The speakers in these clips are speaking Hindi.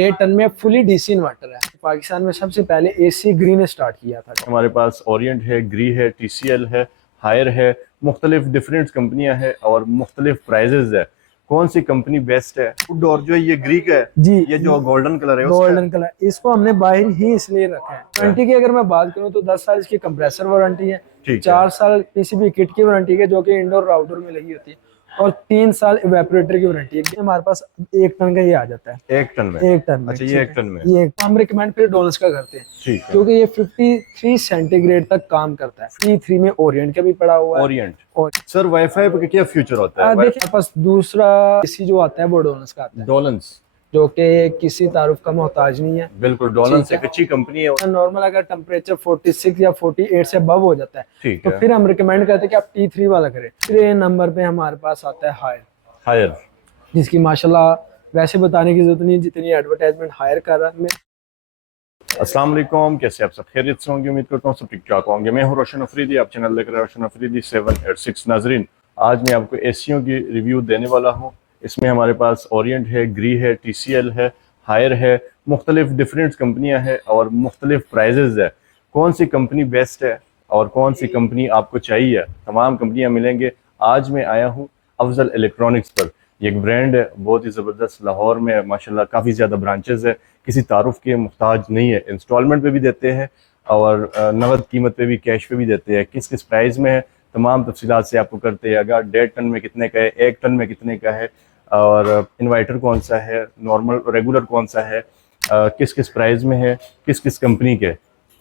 1.5 टन में फुली डीसी इन्वर्टर है। पाकिस्तान में सबसे पहले एसी ग्रीन स्टार्ट किया था। हमारे पास ओरिएंट है, ग्री है, टीसीएल है, हायर है, मुख्तलिफ डिफरेंट कंपनियां हैं और मुख्तलिफ प्राइजेज है। कौन सी कंपनी बेस्ट है? वुड और जो ये ग्री का है जी, ये जो गोल्डन कलर है गोल्डन कलर, इसको हमने बाहर ही इसलिए रखा है। वारंटी की अगर मैं बात करूं तो 10 साल इसकी कंप्रेसर वारंटी है, 4 साल पीसीबी किट की वारंटी है जो कि इंडोर और आउटडोर में लगी होती है, और 3 साल इवेपोरेटर की वारंटी है। हमारे पास 1 टन का ये आ जाता है। 1 टन में? 1 टन में। अच्छा, ये 1 टन में। ये हम रिकमेंड फिर डोनल्स का करते हैं, ठीक है, क्योंकि ये 53 सेंटीग्रेड तक काम करता है। T3 में ओरिएंट का भी पड़ा हुआ है। ओरिएंट। और सर वाईफाई पे क्या फ्यूचर होता है? देखिए, पास दूसरा एसी जो आता है वो डोनल्स का आता है, डोलन्स, जो कि किसी तारुफ का मोहताज नहीं है। बिल्कुल, डोलन्स एक अच्छी कंपनी है। नॉर्मल अगर टेम्परेचर 46 या 48 से अबव हो जाता है ठीक तो है, फिर हम रिकमेंड करते हैं कि आप T3 वाला करें। फिर नंबर पे हमारे पास आता है हायर, हायर, जिसकी माशाल्लाह वैसे बताने की जरूरत नहीं जितनी एडवर्टाइजमेंट हायर कर रहा है। अस्सलाम वालेकुम, कैसे आप सब खैरियत से होंगे? उम्मीद करता हूँ सब ठीक ठाक होंगे। मैं हूँ रोशन अफरीदी, आप चैनल देख रहे हैं रोशन अफरीदी 786। नाजरीन, आज मैं आपको एसियों की रिव्यू देने वाला हूँ। इसमें हमारे पास ओरिएंट है, ग्री है, टीसीएल है, हायर है, मुख्तलिफ डिफरेंट कंपनियाँ हैं और मुख्तलिफ प्राइजेज है। कौन सी कंपनी बेस्ट है और कौन सी कंपनी आपको चाहिए, तमाम कंपनियाँ मिलेंगे। आज मैं आया हूँ अफजल इलेक्ट्रॉनिक्स पर। ये एक ब्रांड है, बहुत ही ज़बरदस्त। लाहौर में माशाल्लाह काफ़ी ज़्यादा ब्रांचेस है, किसी तारुफ के मुहताज नहीं है। इंस्टॉलमेंट पे भी देते हैं और नगद कीमत पे भी, कैश पे भी देते हैं। किस किस प्राइस में है, तमाम तफसीलात से आपको करते हैं। अगर 1.5 टन में कितने का है, 1 टन में कितने का है, और इन्वर्टर कौन सा है, नॉर्मल रेगुलर कौन सा है, किस किस प्राइस में है, किस किस कंपनी के,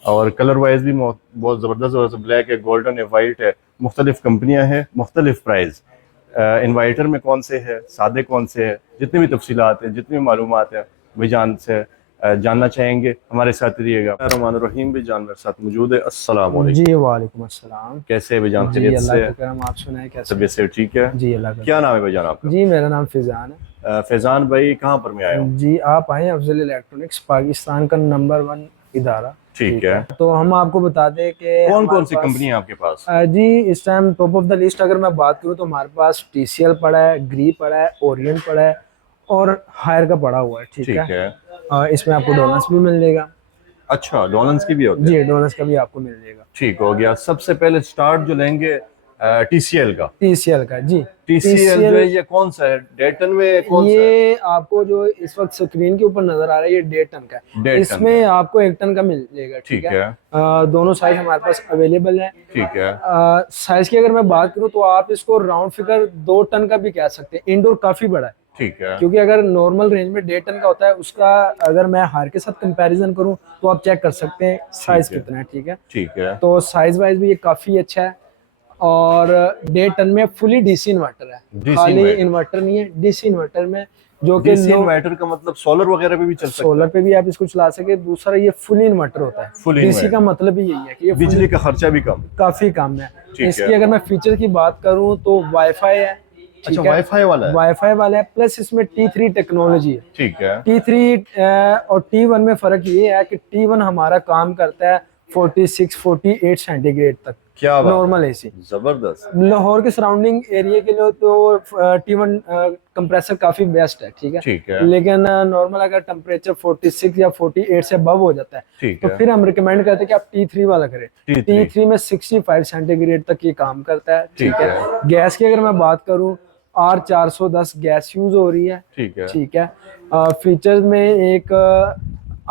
और कलर वाइज भी बहुत ज़बरदस्त। ब्लैक है, गोल्डन है, वाइट है, मुख्तलिफ कंपनियाँ हैं, मुख्तलिफ प्राइस। इन्वर्टर में कौन से है, सादे कौन से है, जितनी भी तफसीलात हैं, जितनी भी मालूमात है भाईजान से जानना चाहेंगे। हमारे साथ रहिएगा। रहमान भी जान मेरे साथ मौजूद है। अस्सलाम वालेकुम। जी वालेकुम अस्सलाम। कैसे है भाईजान? जी खैरियत अल्लाह से? का करम, आप सुनाए कैसे? तबीयत से ठीक है? जी अल्लाह का। क्या नाम है भाईजान आपका? जी मेरा नाम फिजान है। फैजान भाई, कहाँ पर मैं आया हूँ? जी आप आए अफजल इलेक्ट्रॉनिक्स, पाकिस्तान का नंबर 1 इदारा। ठीक है। तो हम आपको बता दें कि कौन कौन सी कंपनी है आपके पास? जी इस time top of the list अगर मैं बात करूँ तो हमारे पास टीसीएल पड़ा है, ग्री पड़ा है, ओरिएंट पड़ा है और हायर का पड़ा हुआ है। ठीक है। इसमें आपको डोनल्स भी मिल जाएगा। अच्छा, डोलन्स की भी होती है? जी डोनल्स का भी आपको मिल जाएगा। ठीक हो गया। सबसे पहले स्टार्ट जो लेंगे टीसीएल का। टीसीएल का, जी टीसीएल जो है ये कौन सा है? 1.5 टन में कौन सा है? ये आपको जो इस वक्त स्क्रीन के ऊपर नजर आ रहा है ये 1.5 टन का है। 1.5 टन इसमें आपको 1 टन का मिल जाएगा। ठीक है। दोनों साइज हमारे पास अवेलेबल है। ठीक है। साइज की अगर मैं बात करूं तो आप इसको राउंड फिगर 2 टन का भी कह सकते हैं। इंडोर काफी बड़ा है। ठीक है। क्योंकि अगर नॉर्मल रेंज में 1.5 टन का होता है, उसका अगर मैं हायर के साथ कंपैरिजन करूं तो आप चेक कर सकते हैं साइज कितना है। ठीक है। ठीक है। तो साइज वाइज भी ये काफी अच्छा है और 1.5 टन में फुली डीसी इन्वर्टर है। खाली इन्वर्टर नहीं है, डीसी इन्वर्टर में, जो कि डीसी इन्वर्टर का मतलब सोलर वगैरह पे भी चल सकता है? सोलर पे भी आप इसको चला सके। दूसरा ये फुली इन्वर्टर होता है। डीसी का मतलब ही यही है कि ये बिजली का खर्चा भी कम, काफी कम है। इसकी अगर मैं फीचर की बात करूं तो वाईफाई है। अच्छा, वाईफाई वाला है? वाईफाई वाला है, प्लस इसमें T3 टेक्नोलॉजी है। ठीक है। T3 और T1 में फर्क ये है कि T1 हमारा काम करता है 46-48 सेंटीग्रेड तक। क्या नॉर्मल एसी। जबरदस्त। लाहौर के सराउंडिंग एरिया के लिए तो T1 कंप्रेसर काफी बेस्ट है। ठीक है। ठीक है। लेकिन नॉर्मल अगर टेम्परेचर 46 या 48 से अबव हो जाता है तो फिर हम रिकमेंड करते हैं कि आप T3 वाला करें। T3 में 65 सेंटीग्रेड तक ये काम करता है। ठीक है। गैस की अगर मैं बात करूं, R410 गैस यूज हो रही है। ठीक है। ठीक है। फीचर्स में एक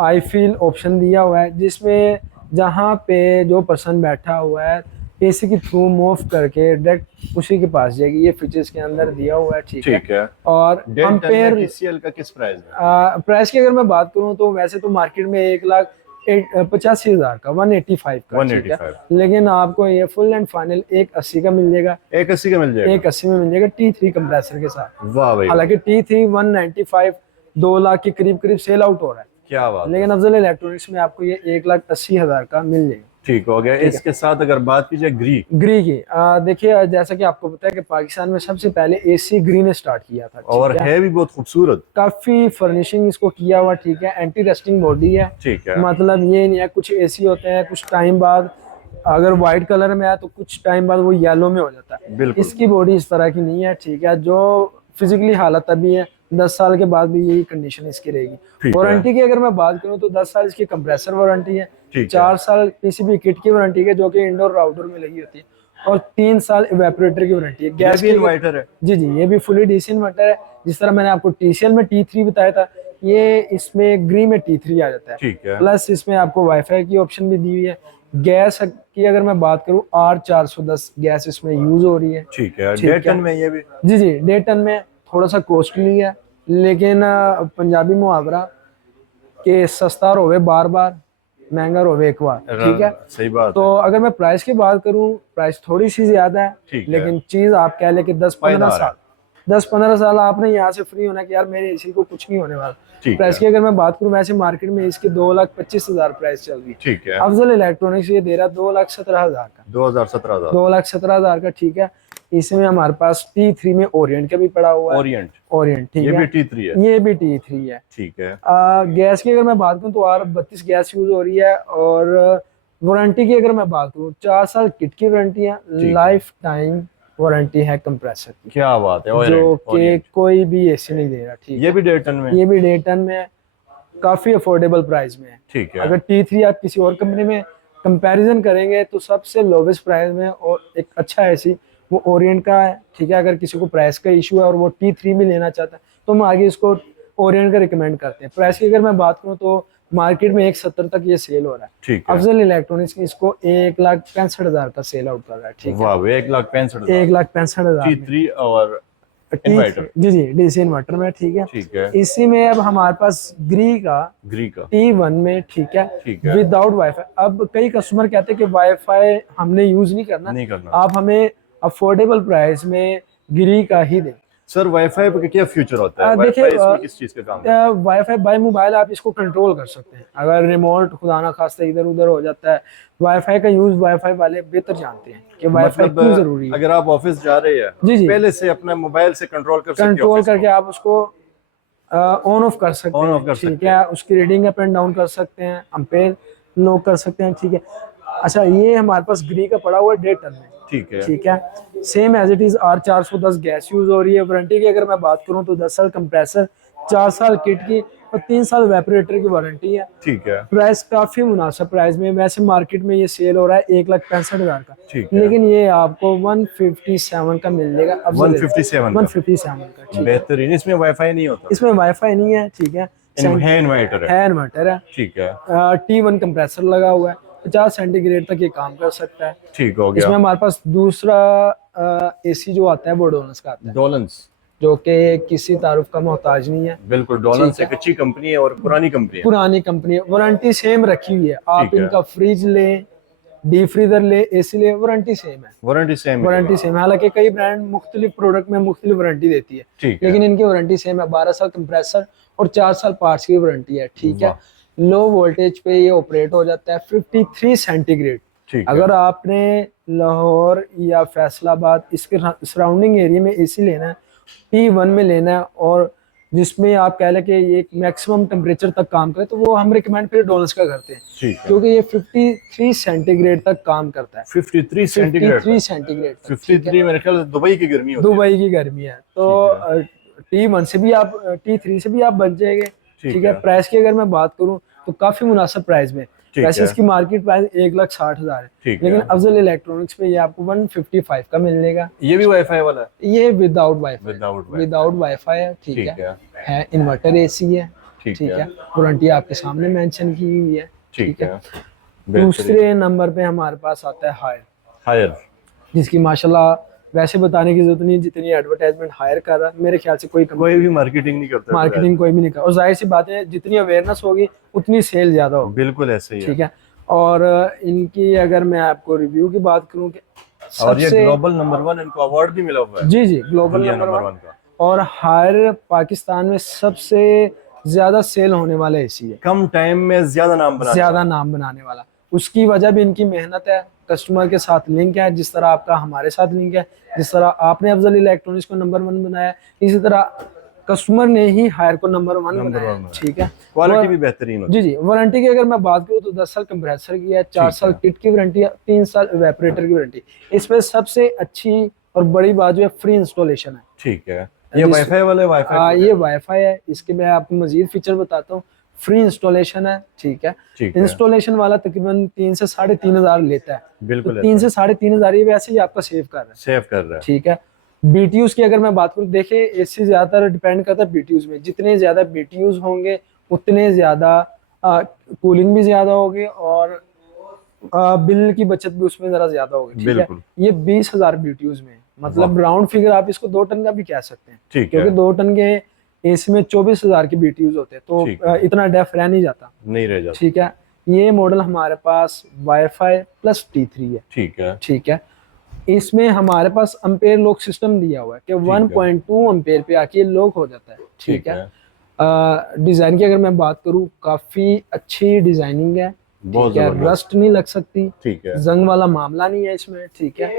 आई फील ऑप्शन दिया हुआ है, जिसमें जहां पे जो पर्सन बैठा हुआ है एसी के थ्रू मूव करके डायरेक्ट उसी के पास जाएगी। ये फीचर्स के अंदर दिया हुआ है। ठीक है। और कंपेयर टीसीएल का किस प्राइस है? प्राइस की अगर मैं बात करूं तो वैसे तो मार्केट में 1,85,000 का, 185 का। ठीक है। लेकिन आपको ये फुल एंड फाइनल 180 का मिल जाएगा। 180 का मिल जाएगा? 180 में मिल जाएगा T3 कंप्रेसर के साथ। वाह भाई। हालांकि T3 195 2 लाख के करीब करीब सेल आउट हो रहा है। क्या बात। लेकिन अफजल इलेक्ट्रॉनिक्स में आपको ये 1,80,000 का मिल जाएगा। ठीक हो गया। इसके साथ अगर बात की जाए ग्री की, देखिए जैसा कि आपको पता है कि पाकिस्तान में सबसे पहले एसी ग्रीन स्टार्ट किया था। और है भी बहुत खूबसूरत, काफी फर्निशिंग इसको किया हुआ। ठीक है। एंटी रस्टिंग बॉडी है। ठीक है। मतलब ये नहीं है, कुछ एसी होते हैं कुछ टाइम बाद अगर व्हाइट कलर में है तो कुछ टाइम बाद वो येलो में हो जाता है। इसकी बॉडी इस तरह की नहीं है। ठीक है। जो फिजिकली हालत अभी है 10 साल के बाद भी यही कंडीशन इसकी ठीक रहेगी। है। वारंटी की अगर मैं बात करूं तो 10 साल इसकी कंप्रेसर वारंटी है, ठीक है। 4 साल पीसीबी किट की वारंटी है जो कि इंडोर और आउटडोर में लगी होती है, और 3 साल इवेपोरेटर की वारंटी है। ये गैस भी की इन्वर्टर है? जी जी, ये भी फुली डीसी इन्वर्टर है। जिस तरह मैंने आपको टीसीएल में T3 बताया था, ये इसमें ग्री में T3 आ जाता है। ठीक है। प्लस इसमें आपको वाईफाई की ऑप्शन भी दी हुई है। गैस की अगर मैं बात करूं, R410 गैस इसमें यूज हो रही है। ठीक है। ठीक है। डेटन में ये भी? जी जी, डे टन में थोड़ा सा कॉस्टली है, लेकिन पंजाबी मुहावरा के सस्ता रोवे बार बार, महंगा रोवे एक बार। ठीक है। सही बात तो अगर मैं प्राइस की बात करूं, प्राइस थोड़ी सी ज्यादा है, ठीक है। लेकिन चीज आप कह ले कि 10-15 पायदार है। साल 10-15 साल आपने यहाँ से फ्री होना कि यार मेरे एसी को कुछ नहीं होने वाला। ठीक प्राइस है। की अगर मैं बात करूं, वैसे मार्केट में इसकी 2,25,000 प्राइस चल रही है। ठीक है। अफजल इलेक्ट्रॉनिक्स ये दे रहा है 2,17,000 का। 2017 2,17,000 का। ठीक है। इसमें हमारे पास T3 में ओरिएंट का भी पड़ा हुआ है। ओरिएंट? ओरिएंट, ठीक ये है। भी T3 है? ये भी T3 है। ठीक है। गैस की अगर मैं बात करूं तो R32 गैस यूज हो रही है, और वारंटी की अगर मैं बात करूं, 4 साल किट की वारंटी है, है। लाइफ टाइम वारंटी है कंप्रेसर की, क्या बात है। जो कि ओरिएंट। कोई भी एसी नहीं दे रहा। ठीक ये है। भी डेटन में? ये भी डे टन में है, काफी अफोर्डेबल प्राइस में है। ठीक है। अगर T3 आप किसी और कंपनी में कंपैरिजन करेंगे तो सबसे लोवेस्ट प्राइस में और एक अच्छा एसी वो ओरिएंट का है। ठीक है। अगर किसी को प्राइस का इशू है और वो T3 में लेना चाहता है तो हम आगे इसको ओरिएंट का रिकमेंड करते हैं। प्राइस की अगर मैं बात करूं तो मार्केट में 170 तक ये सेल हो रहा है। ठीक है। अफजल इलेक्ट्रॉनिक्स की इसको 1,65,000 का सेल आउट कर रहा है। ठीक है। वाह, 1,65,000। 1,65,000 T3 और इन्वर्टर? जी जी, डीसी इन्वर्टर में। ठीक है। ठीक है। इसी में अब हमारे पास ग्री का का T1 में, ठीक है, ठीक है। Without wifi. अब कई कस्टमर कहते हैं कि वाईफाई हमने यूज नहीं नहीं करना। आप हमें अफोर्डेबल प्राइस में गिरी का ही दें। सर वाईफाई पे क्या फ्यूचर होता है? देखिए, वाईफाई इसमें किस चीज का काम है? वाईफाई बाय मोबाइल आप इसको कंट्रोल कर सकते हैं। अगर रिमोट खुदा ना खास्ता इधर उधर हो जाता है, वाईफाई का यूज वाईफाई वाले बेहतर जानते हैं कि वाईफाई क्यों जरूरी है। अगर आप ऑफिस जा रहे हैं जी जी, पहले से अपना मोबाइल से कंट्रोल कर सकते हैं, कंट्रोल ऑफिस को? करके आप उसको ऑन ऑफ कर सकते ऑन ऑफ हैं। कर ठीक सकते है। उसकी रीडिंग अप एंड डाउन कर सकते हैं, अम्पेयर लो कर सकते हैं। ठीक है। अच्छा, ये हमारे पास ग्री का पड़ा हुआ है डे टन में। ठीक है। ठीक है। Same as it is R410 gas use हो रही है। वारंटी की अगर मैं बात करूं तो 10 साल कंप्रेसर, 4 साल किट की और 3 साल वेपरेटर की वारंटी है। ठीक है। प्राइस काफी मुनासिब प्राइस में। वैसे मार्केट में ये सेल हो रहा है 1,65,000 का, ठीक है। लेकिन ये आपको 157 का मिल जाएगा। 157 का। ठीक है। बेहतरीन। इसमें वाईफाई नहीं होता? इसमें वाईफाई नहीं है। ठीक है। है इन्वर्टर है? है इन्वर्टर है। ठीक है। T1 कंप्रेसर लगा हुआ है, 50 सेंटीग्रेड तक ये काम कर सकता है। ठीक हो इसमें गया। हमारे पास दूसरा एसी जो आता है वो डोलन्स का आता है, डोलन्स? जो कि किसी तारुफ का मोहताज नहीं है। बिल्कुल। डोलन्स एक अच्छी कंपनी है और पुरानी कंपनी है। पुरानी कंपनी है, वारंटी सेम रखी हुई है। आप ठीक है। इनका फ्रिज ले, डीप फ्रीजर ले, एसी ले, वारंटी सेम है। वारंटी सेम है? वारंटी सेम है। हालांकि कई ब्रांड मुख्तलिफ प्रोडक्ट में मुख्तलिफ वारंटी देती है, ठीक है। लेकिन इनकी वारंटी सेम है। 12 साल कंप्रेसर और 4 साल पार्ट्स की वारंटी है। ठीक है। लो वोल्टेज पे ये ऑपरेट हो जाता है 53 सेंटीग्रेड। ठीक है। अगर आपने लाहौर या फैसलाबाद इसके सराउंडिंग एरिया में एसी लेना है, T1 में लेना है, और जिसमें आप कह लें कि ये मैक्सिमम टेम्परेचर तक काम करे, तो वो हम रिकमेंड फिर डोलन्स का करते हैं। ठीक है। क्योंकि ये 53 सेंटीग्रेड तक काम करता है। 53 सेंटीग्रेड? 53 सेंटीग्रेड तक। 53 मेरे ख्याल से दुबई की गर्मी होती है। दुबई की गर्मी है। तो T1 से भी आप, T3 से भी आप बच जाएंगे। ठीक है। प्राइस की अगर मैं बात करूं तो काफी मुनासिब प्राइस में। वैसे इसकी मार्केट प्राइस 1,60,000 है, लेकिन अफजल इलेक्ट्रॉनिक्स पे ये आपको 155 का मिलेगा। ये भी वाईफाई वाला है? ये विदाउट वाईफाई, विदाउट वाईफाई है। ठीक है। इन्वर्टर एसी है। ठीक है। वारंटी आपके सामने मेंशन की हुई है। ठीक है। दूसरे नंबर पे हमारे पास आता है हायर, जिसकी माशाल्लाह वैसे बताने की जरूरत नहीं, जितनी एडवर्टाइजमेंट हायर कर रहा है मेरे ख्याल से कोई भी मार्केटिंग नहीं करता। मार्केटिंग कोई भी नहीं कर, और जाहिर सी बात है जितनी अवेयरनेस होगी उतनी सेल ज्यादा होगी। बिल्कुल ऐसे ही है। ठीक है। और इनकी अगर मैं आपको रिव्यू की बात करूं कि और ये ग्लोबल नंबर 1 इनको अवार्ड भी मिला हुआ है। जी जी, ग्लोबल नंबर 1 का। और हायर पाकिस्तान में सबसे ज्यादा सेल होने वाला एसी है, कम टाइम में ज्यादा नाम बनाने वाला। उसकी वजह भी इनकी मेहनत है, कस्टमर के साथ लिंक है। जिस तरह आपका हमारे साथ लिंक है, जिस तरह आपने अफजल इलेक्ट्रॉनिक्स को नंबर 1 बनाया, इसी तरह कस्टमर ने ही हायर को नंबर 1 बनाया। ठीक है। क्वालिटी भी बेहतरीन होती है। जी जी। वारंटी की अगर मैं बात करूं तो 10 साल कंप्रेसर की है, 4 साल किट की वारंटी है, 3 साल इवेपोरेटर की वारंटी। इसमें सबसे अच्छी और बड़ी बात जो है फ्री इंस्टॉलेशन है। ठीक है। ये वाईफाई वाले वाईफाई ये वाईफाई है। इसके मैं आपको मजीद फीचर बताता हूँ। फ्री इंस्टॉलेशन है, ठीक है। ठीक है। इंस्टॉलेशन वाला तकरीबन 3 से 3,500 लेता है। बिल्कुल तो 3 से 3,500 ये वैसे ही आपका सेव कर रहा है, सेव कर रहा है। ठीक है। बीटीयूज की अगर मैं बात करूँ, देखिए इससे ज्यादातर डिपेंड करता है बीटीयूज में। जितने ज्यादा बीटीयूज होंगे उतने ज्यादा कूलिंग भी ज्यादा होगी और बिल की बचत भी उसमें जरा ज्यादा होगी, ठीक है। बिल्कुल। ये 20,000 बीटीयूज में, मतलब राउंड फिगर आप इसको 2 टन का भी कह सकते हैं, ठीक क्योंकि है। 2 टन के एसी में 24,000 के बीटीयूज होते हैं, ठीक तो है। इतना डेफ रह नहीं जाता, नहीं रह जाता। ठीक है। ये मॉडल हमारे पास वाईफाई प्लस T3 है, ठीक है। ठीक है। इसमें हमारे पास अम्पेयर लॉक सिस्टम दिया हुआ है कि 1.2 अम्पेयर पे आके लॉक हो जाता है, ठीक है। डिजाइन की अगर मैं बात करूं, काफी अच्छी डिजाइनिंग है, बहुत ठीक है। जबरदस्त। रस्ट नहीं लग सकती, ठीक है। जंग वाला मामला नहीं है इसमें, ठीक है।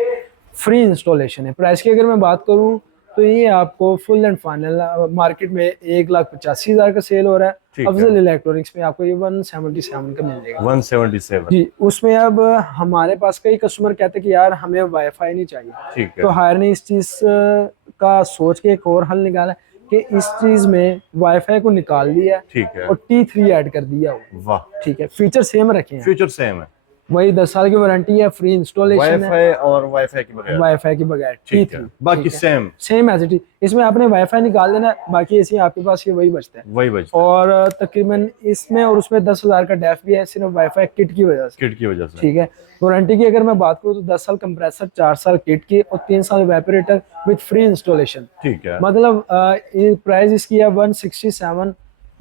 फ्री इंस्टॉलेशन है। प्राइस की अगर मैं बात करूं तो ये आपको फुल एंड फाइनल मार्केट में 1,85,000 का सेल हो रहा है। ठीक अफजल है। इलेक्ट्रॉनिक्स में आपको ये 177 का मिल जाएगा। 177। जी, उसमें अब हमारे पास कई कस्टमर कहते हैं कि यार हमें वाईफाई नहीं चाहिए, ठीक है। तो हायर ने इस चीज का सोच के एक और हल निकाला कि इस चीज में वाईफाई को निकाल दिया है ठीक है। और T3 ऐड कर दिया हो, वाह, ठीक है। फीचर सेम रखे हैं, फ्यूचर सेम है। वही 10 साल की वारंटी है, फ्री इंस्टॉलेशन है वाईफाई और वाईफाई के बगैर। वाईफाई के बगैर, ठीक है। T3, बाकी ठीक है। Same same as it is. इसमें आपने वाईफाई निकाल देना है, बाकी ऐसे आपके पास ये वही बचता है। वही बचता है। और तकरीबन इसमें और उसमें 10,000 का डेफ भी है, सिर्फ वाईफाई किट की वजह से, किट की वजह से। ठीक है। वारंटी की अगर मैं बात करूँ तो 10 साल कंप्रेसर, 4 साल किट की और 3 साल वेपरेटर विद फ्री इंस्टॉलेशन, ठीक है। मतलब ये प्राइस इसकी है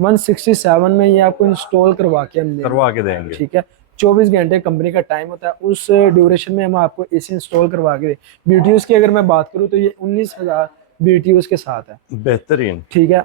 167 में ये आपको इंस्टॉल करवा के हम करवा के देंगे, ठीक है। 24 घंटे कंपनी का टाइम होता है, उस ड्यूरेशन में हम आपको एसी इंस्टॉल करवा के दे। बीटीयूज की अगर मैं बात करूँ तो ये 19,000 बीटीयूज के साथ है, बेहतरीन, ठीक है।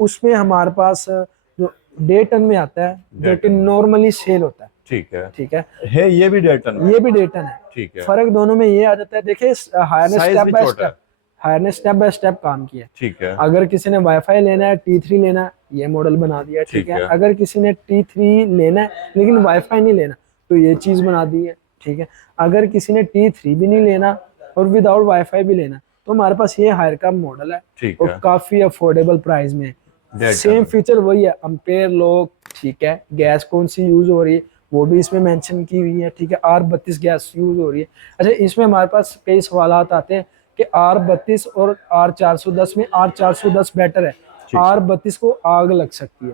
उसमें हमारे पास जो 1.5 टन में आता है, जो कि नॉर्मली सेल होता है, ठीक है। ठीक है। ये भी डेटन, ये भी 1.5 टन है, ठीक है। फर्क दोनों में ये आ जाता है। देखिए हायर ने साइज स्टेप भी बाय छोटा है। स्टेप हायर ने स्टेप बाय स्टेप काम किया है, ठीक है। अगर किसी ने वाईफाई लेना है, T3 लेना है, ये मॉडल बना दिया, ठीक है। अगर किसी ने T3 लेना है लेकिन वाईफाई नहीं लेना, तो ये चीज बना दी है, ठीक है। अगर किसी ने T3 भी नहीं लेना और विदाउट वाईफाई भी लेना, तो हमारे पास ये हायर का मॉडल है, ठीक और है। काफी अफोर्डेबल प्राइस में। सेम फीचर वही है, अम्पेयर लॉक, ठीक है। गैस कौन सी यूज हो रही है वो भी इसमें मेंशन की हुई है, ठीक है। R32 गैस यूज हो रही है। अच्छा, इसमें हमारे पास कई सवाल आते हैं कि R32 और R410 में R410 बेटर है, R32 को आग लग सकती है।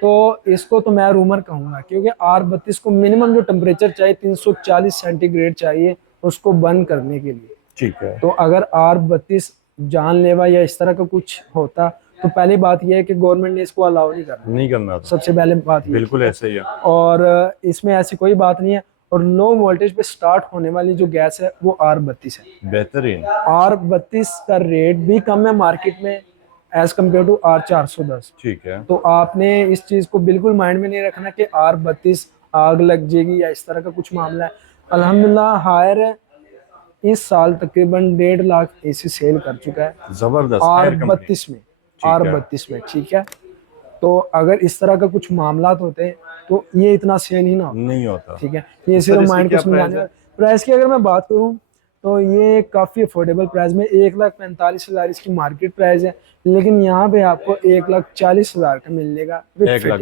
तो इसको तो मैं रूमर कहूंगा, क्योंकि R32 को मिनिमम जो टेम्परेचर चाहिए 340 सेंटीग्रेड चाहिए उसको बंद करने के लिए, ठीक है। तो अगर R32 जानलेवा या इस तरह का कुछ होता तो पहली बात यह है कि गवर्नमेंट ने इसको अलाउ नहीं करना था। सबसे पहले बात ये, बिल्कुल ऐसे ही है। और इसमें ऐसी कोई बात नहीं है। और लो वोल्टेज पे स्टार्ट होने वाली जो गैस है वो R32 है। बेहतरीन। R32 का रेट भी कम है मार्केट में एज कम्पेयर टू R410, ठीक है। तो आपने इस चीज को बिल्कुल माइंड में नहीं रखना कि R32 आग लग जाएगी या इस तरह का कुछ मामला है। अल्हम्दुलिल्लाह हायर इस साल तकरीबन 1.5 लाख एसी सेल कर चुका है, जबरदस्त। R32 में, R32 में, ठीक है। तो अगर इस तरह का कुछ मामला होते तो ये इतना सेल ही नहीं होता, ठीक है। ये सिर्फ माइंड को समझाने। प्राइस की अगर मैं बात करूं तो ये काफी अफोर्डेबल प्राइस में 1,45,000 इसकी मार्केट प्राइस है, लेकिन यहाँ पे आपको 1,40,000 का मिलेगा विद फिटिंग।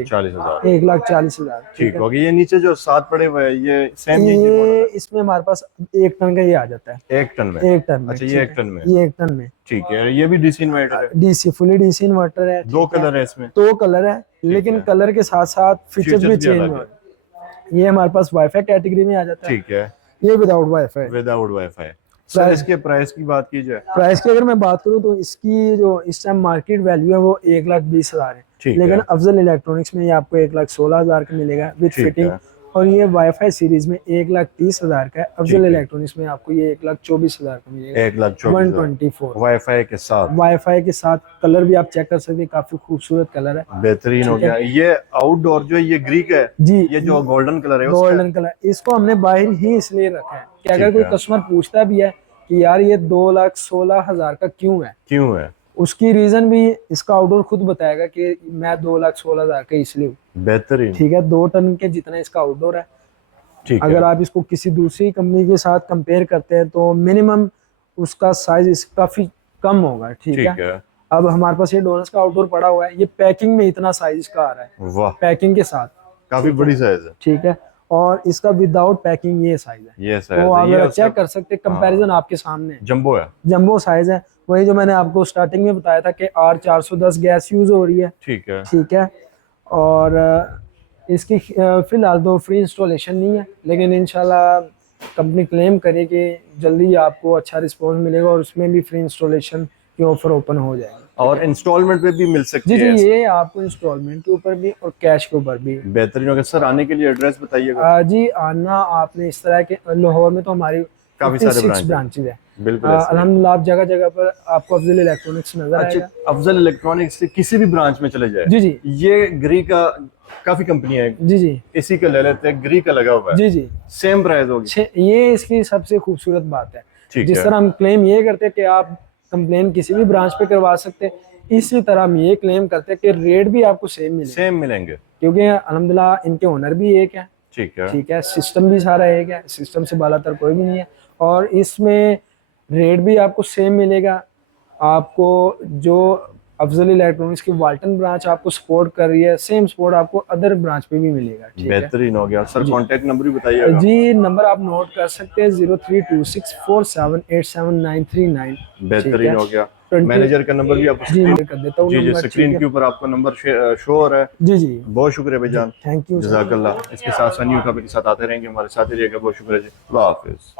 1,40,000, ठीक होगी। ये नीचे जो साथ पड़े हुए ये सेम, ये इसमें हमारे पास 1 टन का ये आ जाता है। 1 टन में? 1 टन में। अच्छा, ये 1 टन में? ये 1 टन में, ठीक है। ये भी डीसी इन्वर्टर है? डीसी, फुली डीसी इन्वर्टर है। 2 कलर है इसमें? 2 कलर है, लेकिन कलर के साथ साथ फीचर्स भी चेंज हो रहे हैं। ये हमारे पास वाईफाई कैटेगरी में आ जाता है, ठीक है। ये without wifi. Without wifi. Sir इसके प्राइस की बात की जाए, प्राइस की अगर मैं बात करूं तो इसकी जो इस टाइम मार्केट वैल्यू है वो 1,20,000 है, लेकिन अफजल इलेक्ट्रॉनिक्स में ये आपको 1,16,000 का मिलेगा विद फिटिंग। और ये वाईफाई सीरीज में 1,30,000 का है। अफजल इलेक्ट्रॉनिक्स में आपको ये 1,24,000 का मिलेगा, 124 वाईफाई के साथ। वाईफाई के साथ कलर भी आप चेक कर सकते हैं, काफी खूबसूरत कलर है, बेहतरीन हो गया। ये आउटडोर जो ये ग्रीक है जी, ये जो गोल्डन कलर है, गोल्डन कलर, इसको हमने बाहर ही इसलिए रखा है कि अगर कोई कस्टमर पूछता भी है कि यार ये 2,16,000 का क्यों है, उसकी रीजन भी इसका आउटडोर खुद बताएगा कि मैं 2,16,000 का इसलिए हूँ। बेहतरीन, ठीक है। 2 टन के जितना इसका आउटडोर है, ठीक अगर है। आप इसको किसी दूसरी कंपनी के साथ कंपेयर करते हैं तो मिनिमम उसका साइज काफी कम होगा, ठीक ठीक है। है। अब हमारे पास ये डोनट्स का आउटडोर पड़ा हुआ है, ये पैकिंग में इतना साइज का आ रहा है, वाह, पैकिंग के साथ, काफी बड़ी साइज है। ठीक है। और इसका विदाउट पैकिंग ये साइज है, ये साइज तो है, आप ये जरा उसका चेक कर सकते हैं, कंपैरिजन आपके सामने है। जंबो है। जंबो साइज है, वही जो मैंने आपको स्टार्टिंग में बताया था कि R410 गैस यूज हो रही है, ठीक है। ठीक है। और इसकी फिलहाल तो फ्री इंस्टॉलेशन नहीं है, लेकिन इंशाल्लाह कंपनी क्लेम करे कि जल्दी आपको अच्छा रिस्पॉन्स मिलेगा और उसमें भी फ्री इंस्टॉलेशन की ऑफर ओपन हो जाएगी। और इंस्टॉलमेंट पे भी मिल सकती जी जी, है? ये आपको इंस्टॉलमेंट के ऊपर भी और कैश के ऊपर भी। बेहतरीन होगा सर। आने के लिए एड्रेस बताइएगा। जी, आना आपने इस तरह के, लाहौर में तो हमारी काफी सारे 56 ब्रांचेस ब्रांचेज है। बिल्कुल ऐसे ही। अल्हम्दुलिल्लाह आप जगह जगह पर आपको अफजल इलेक्ट्रॉनिक्स नजर अच्छा, आएगा। अफजल इलेक्ट्रॉनिक्स से किसी भी ब्रांच में चले जाए। जी जी ये ग्री का काफी कंपनी है, जी जी इसी का ले लेते हैं, ग्री का लगा हुआ है, जी जी। सेम प्राइस होगी। ये इसकी सबसे खूबसूरत बात है। ठीक जिस है। तरह हम क्लेम ये करते हैं कि आप कंप्लेन किसी भी ब्रांच पे करवा सकते हैं, इसी तरह हम ये क्लेम करते हैं कि रेट भी आपको सेम मिले, सेम मिलेंगे। क्योंकि अल्हम्दुलिल्लाह इनके ओनर भी एक है, ठीक है। ठीक है। सिस्टम भी सारा एक है, सिस्टम से बालातर कोई भी नहीं है। और इसमें रेट भी आपको सेम मिलेगा। आपको जो अफजल इलेक्ट्रॉनिक्स की वाल्टन ब्रांच आपको सपोर्ट कर रही है, सेम सपोर्ट आपको अदर ब्रांच पे भी मिलेगा, ठीक है। बेहतरीन हो गया सर। कांटेक्ट नंबर भी बताइएगा। जी, नंबर आप नोट कर सकते हैं 032647873939, ठीक बेहतरीन है। हो गया। 20 मैनेजर का नंबर भी आपको जी स्क्रीन, मैं कर देता हूँ जी जी, नंबर, ठीक स्क्रीन है। के ऊपर आपका नंबर शो हो रहा है। जी जी, बहुत शुक्रिया भाईजान, थैंक यू। जज़ाकल्लाह। इसके साथ साथ न्यू खबर के साथ आते रहेंगे, हमारे साथ ही रहेगा। बहुत शुक्रिया जी, अल्लाह हाफिज।